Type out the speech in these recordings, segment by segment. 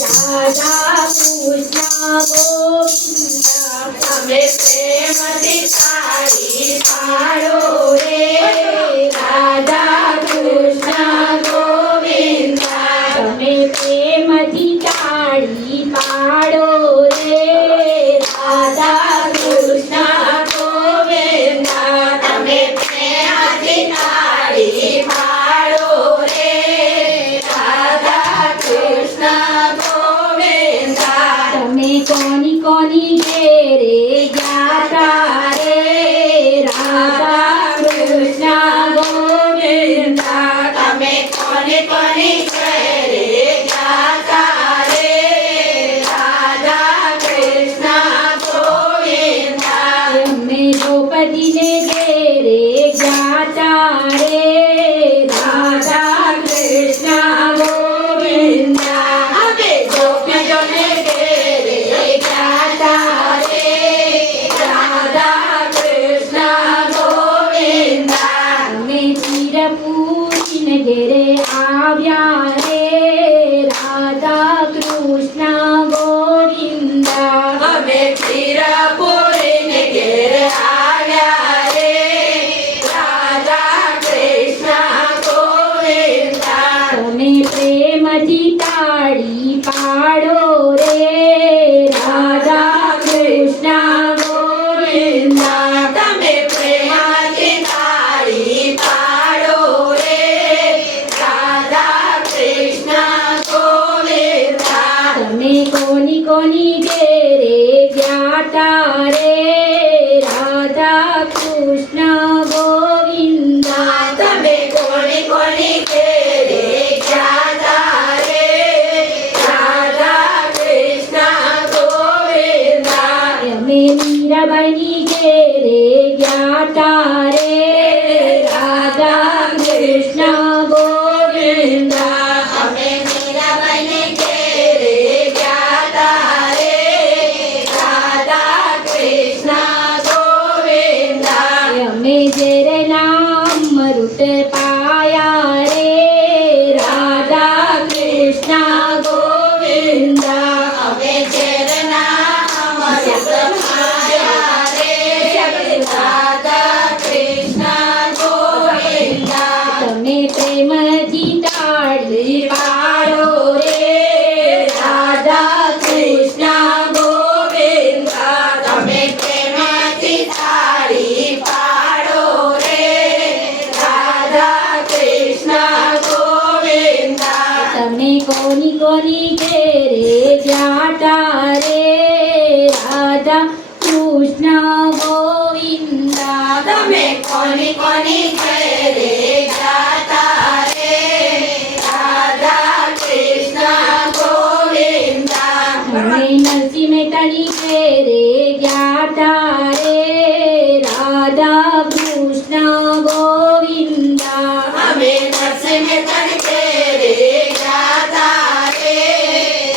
રાધા કૃષ્ણ ગોવિંદા તમે પ્રેમથી તાળી પાડો રે રાધા કૃષ્ણ ગોવિંદા તમે પ્રેમથી તાળી પાડો રે રાધા કૃષ્ણ ગોવિંદા તમે પ્રેમથી તાળી પાડો રે રાધા કૃષ્ણ ગોવિંદા તમે કોની કોની ઘેરે ગયા રે રાધા કૃષ્ણ ગોવિંદા તમે કોની કોની ઘેરે ગયા રે રાધા કૃષ્ણ ગોવિંદા અમે દ્રૌપદીને ઘેરે ગયા રે રાધા કૃષ્ણ ગોવિંદા અમે દ્રૌપદીને ઘેરે ગયા રે રાધા કૃષ્ણ ગોવિંદા અમે ચિરપુરીને ઘેરે આવ્યા રે રાધા કૃષ્ણ ગોવિંદા અમે ચિરપુરીને ઘેરે આવ્યા રે રાધા કૃષ્ણ ગોવિંદા તમે પ્રેમથી તાળી પાડો રે રાધા કૃષ્ણ ગોવિંદા તમે પ્રેમથી તાળી પાડો રે રાધા કૃષ્ણ ગોવિંદા તમે કોની કોની ઘેરે ગયા રે રાધા કૃષ્ણ ગોવિંદા તમે કોની કોની ઘેરે ગયા રે રાધા કૃષ્ણ ગોવિંદા અમે મીરાબાઈની ઘેરે ગયા રે રાધા કૃષ્ણ ગોવિંદા અમે મીરાબાઈને ઘેરે ગયા રે રાધા કૃષ્ણ ગોવિંદા અમે ઝેરના અમૃત પાયા રે રાધા કૃષ્ણ ગોવિંદા અમે ઝેરના અમૃત પાયા રે રાધા કૃષ્ણ ગોવિંદા તમે પ્રેમથી તાળી પાડો રે રાધા કૃષ્ણ ગોવિંદા તમે પ્રેમથી તાળી પાડો રે રાધા કૃષ્ણ ગોવિંદા તમે કોની કોની ઘેરે ગયા રે રાધા કૃષ્ણ ગોવિંદા તમે કોની કોની ઘેરે ગયા રે રાધા કૃષ્ણ ગોવિંદા અમે નરસિંહ મહેતાની ઘેરે ગયા રે રાધા કૃષ્ણ ગોવિંદા અમે નરસિંહ મહેતાની ઘેરે ગયા રે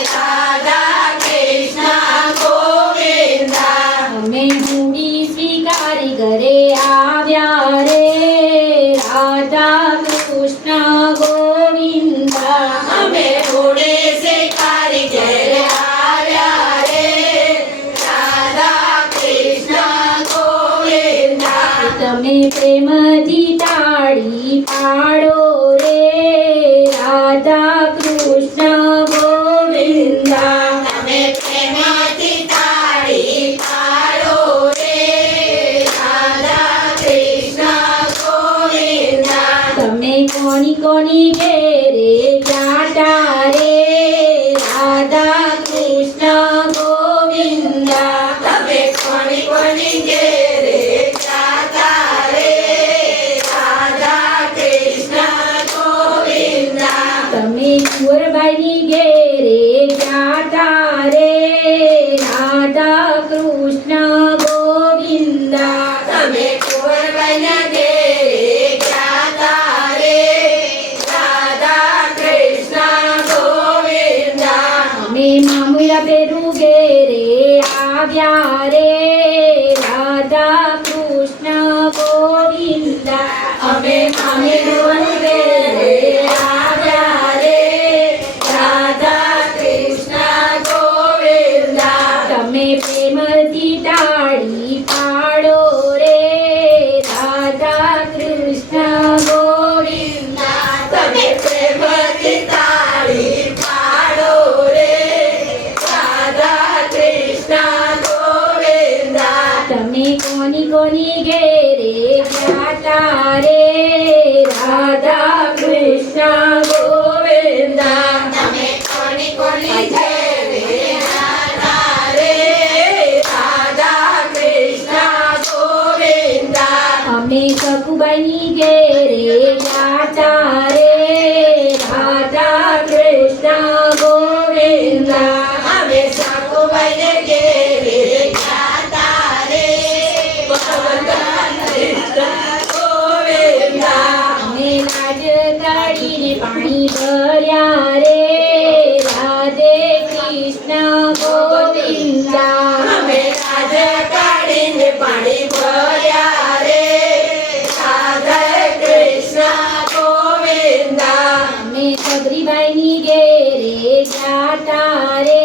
રાધા કૃષ્ણ ગોવિંદા અમે હુંડી સ્વીકારી ઘરે આવ્યા રે રાધા કૃષ્ણ ગોવિંદા અમે હુંડી સ્વીકારી ઘરે આવ્યા રે રાધા કૃષ્ણ ગોવિંદા તમે પ્રેમથી તાળી પાડો રે રાધા કૃષ્ણ ગોવિંદા તમે પ્રેમથી તાળી પાડો રે રાધા કૃષ્ણ ગોવિંદા તમે કોની કોની ઘેરે ગયા રે રાધા કૃષ્ણ ગોવિંદા તમે કોની કોની ઘેરે ગયા રે રાધા કૃષ્ણ ગોવિંદા તમે કુંવરબાઈની ઘેરે ગયા રે રાધા કૃષ્ણ ગોવિંદા તમે કુંવરબાઈના ઘેરે ગયા રે રાધા કૃષ્ણ ગોવિંદા અમે મામુલા પેરું ઘેરે આવ્યા રે રાધા કૃષ્ણ ગોવિંદા અમે મામેરું ઘેરે આવ્યા રે ઘેરે જાતા રે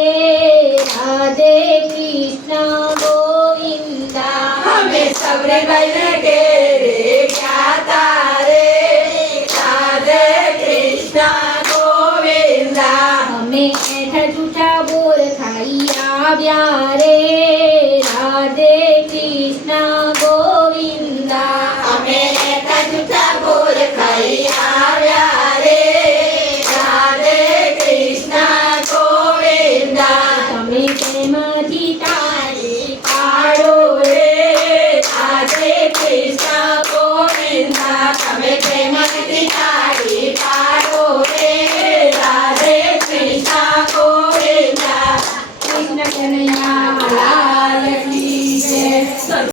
રાધે કૃષ્ણ ગોવિંદા અમે સબરીબાઈને ઘેરે ગયા તારે રાધે કૃષ્ણ ગોવિંદા અમે એઠા જૂઠા બોર ખાઈ આવ્યા રે રાધે કૃષ્ણ ગોવિંદા અમે રહેતા જૂઠા બોર ખાઈ આવ્યા રે રાધે કૃષ્ણ ગોવિંદા તમે પ્રેમથી તાળી પાડો રે રાધે કૃષ્ણ ગોવિંદા તમે પ્રેમથી તાળી પાડો રે રાધે કૃષ્ણ ગોવિંદા કૃષ્ણ કનૈયા